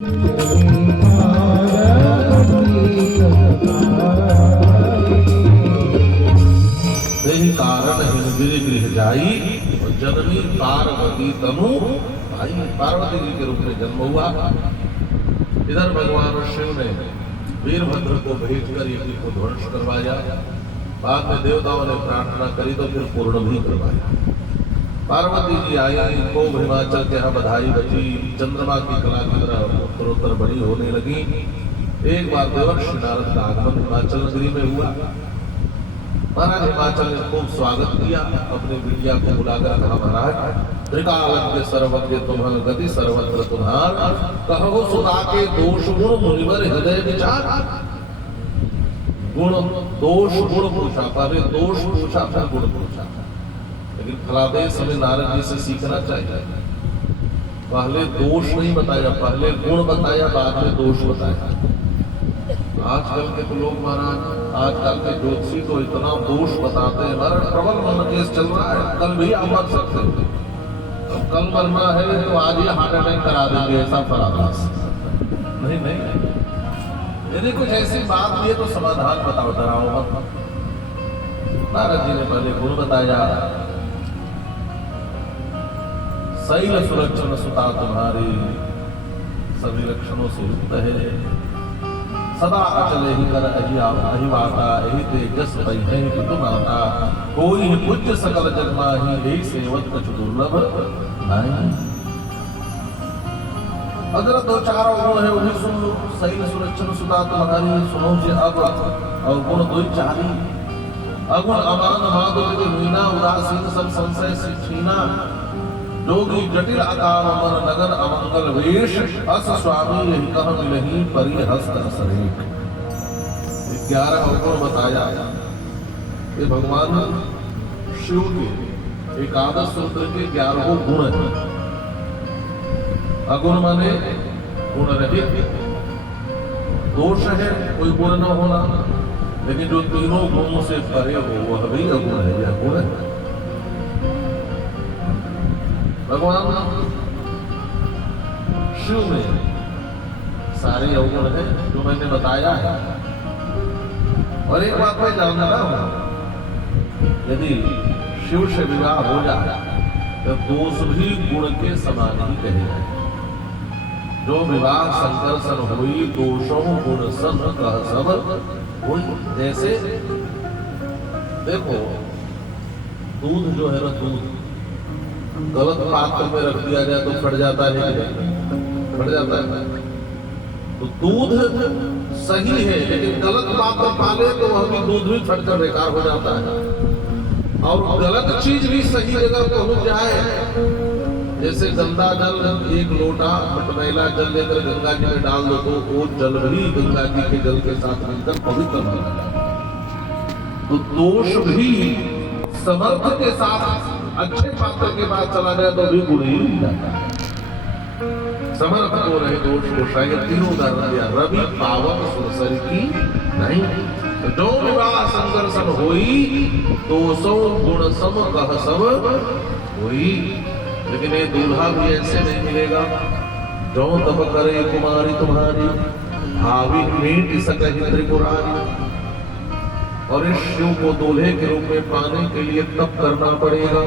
कारण हिमगिरि गृह जाई और जननी पार्वती तनु भाई पार्वती जी के रूप में जन्म हुआ। इधर भगवान शिव ने वीरभद्र को भेजकर यज्ञ को ध्वंस करवाया। बाद में देवताओं ने प्रार्थना करी तो फिर पूर्ण भी करवाया। पार्वती जी आई, खूब हिमाचल के यहाँ बधाई बची, चंद्रमा की कला की तरह उत्तरोत्तर बड़ी होने लगी। एक बार देवर्षि नारद का आगमन हिमाचल नगरी में हुआ। महाराज हिमाचल ने खूब स्वागत किया, अपनी बिटिया को बुलाकर कहा, महाराज त्रिकालज्ञ सर्वज्ञ तुम्हार गति सर्वत्र तुम्हार, कहो सुधा के दोष गुण मुनिवर हृदय विचार। गुण दोष गुण पूछा, पहले दोष पूछा फिर गुण पूछा। लेकिन फलादेश हमें नारद जी से सीखना चाहिए। पहले दोष नहीं बताया, पहले गुण बताया, बाद में दोष बताया। आजकल के तो लोग महाराज, आजकल के ज्योतिषी तो इतना दोष बताते हैं। महाराज प्रबल मन केस चल रहा है, कल भी आप मर सकते हो। अब कल मरना है तो आज ही हार्ट अटैक करा देंगे, ऐसा फरादास नहीं नहीं। यदि कुछ ऐसी बात भी है तो समाधान बताओ, डराओ मत। नारद जी ने पहले गुण बताया। शैल सुलक्षण सुता तुम्हारी, सभी लक्षणों से युक्त है। सदा अचल ही कर अहिवाता, यही तेजस है माता। कोई पूज्य सकल जन्मा ही, यही सेवत कछु दुर्लभ नहीं। अगर दो चार गुण है वही सुन लो। शैल सुलक्षण सुता तुम्हारी सुनो जी अब, और गुण दो चारी। अगुण अमान माधुर्य मीना, उदासीन सब संशय से छीना। जोगी जटिल आकार मन नगर अमंगल वेश, अस स्वामी यही कह मिलही परि हस्त असरेख। 11 अवगुण बताया। ये भगवान शिव के एकादश सूत्र के 11 गुण हैं। अगुण माने गुण रहित, दोष है कोई गुण न होना, लेकिन जो तीनों गुणों से परे हो वह भी अगुण है, यह गुण है। भगवान शिव में सारे अवगुण हैं जो मैंने बताया है। और एक बात मैं जानना हूं, यदि शिव से विवाह हो जाए तो दोष भी गुण के समान ही कहे जाए। जो विवाह संकर्षण हुई, दोषों गुण सन कह सब हुई। जैसे देखो, दूध जो है ना, दूध गलत पात्र में रख दिया जाए तो फट जाता है, फट जाता है। तो दूध सही है, लेकिन गलत पात्र पाले तो वह भी दूध भी फट कर बेकार हो जाता है। और गलत चीज भी सही जगह पहुंच जाए, जैसे गंदा जल, एक लोटा मटमैला जल लेकर गंगा जी में डाल दो तो वो जल भी गंगा जी के जल के साथ मिलकर पवित्र हो जाता है। तो दोष भी समर्थ के साथ अच्छे पात्र के पास चला जाए तो भी गुण ही जाता है। समर्थ को रहे दोष को शायद तीनों उदाहरण दिया। रवि पावन सुरसर की नहीं, तो जो विवाह संकर्षण हुई, दोषों गुण सम कह सब हुई। लेकिन ये दूल्हा भी ऐसे नहीं मिलेगा। जो तप करे कुमारी तुम्हारी, भावी मीट सकहि त्रिपुरारी। और इस शिव को दूल्हे के रूप में पाने के लिए तप करना पड़ेगा।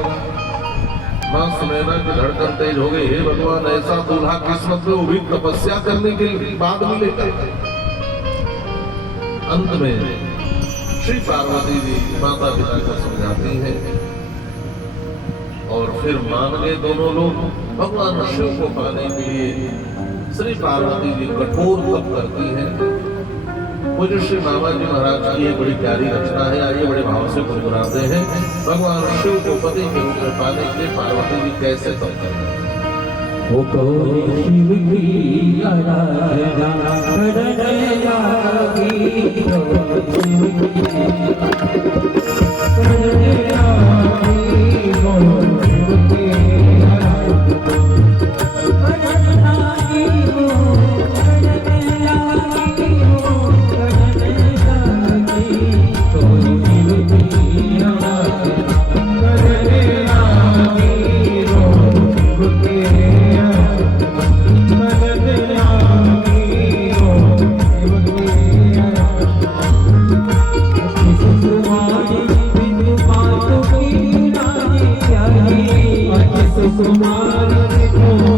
मां सुनैना की धड़कन तेज हो गई, हे भगवान ऐसा दूल्हा किस्मत में वो भी तपस्या करने के बाद मिलेगा। अंत में श्री पार्वती जी माता पिता को समझाती है और फिर मान गए दोनों लोग। भगवान शिव को पाने के लिए श्री पार्वती जी कठोर तप करती है। मुझे श्री मामा जी महाराज की एक बड़ी प्यारी रचना है, आइए बड़े भाव से गुनगुनाते हैं। भगवान शिव को पति के रूप में पाने के लिए पार्वती जी कैसे तप करते हैं। वो शिव की आराधना करने लागी, तो शिव की करने लागी, वो शिव की Yeah. सुकुमार को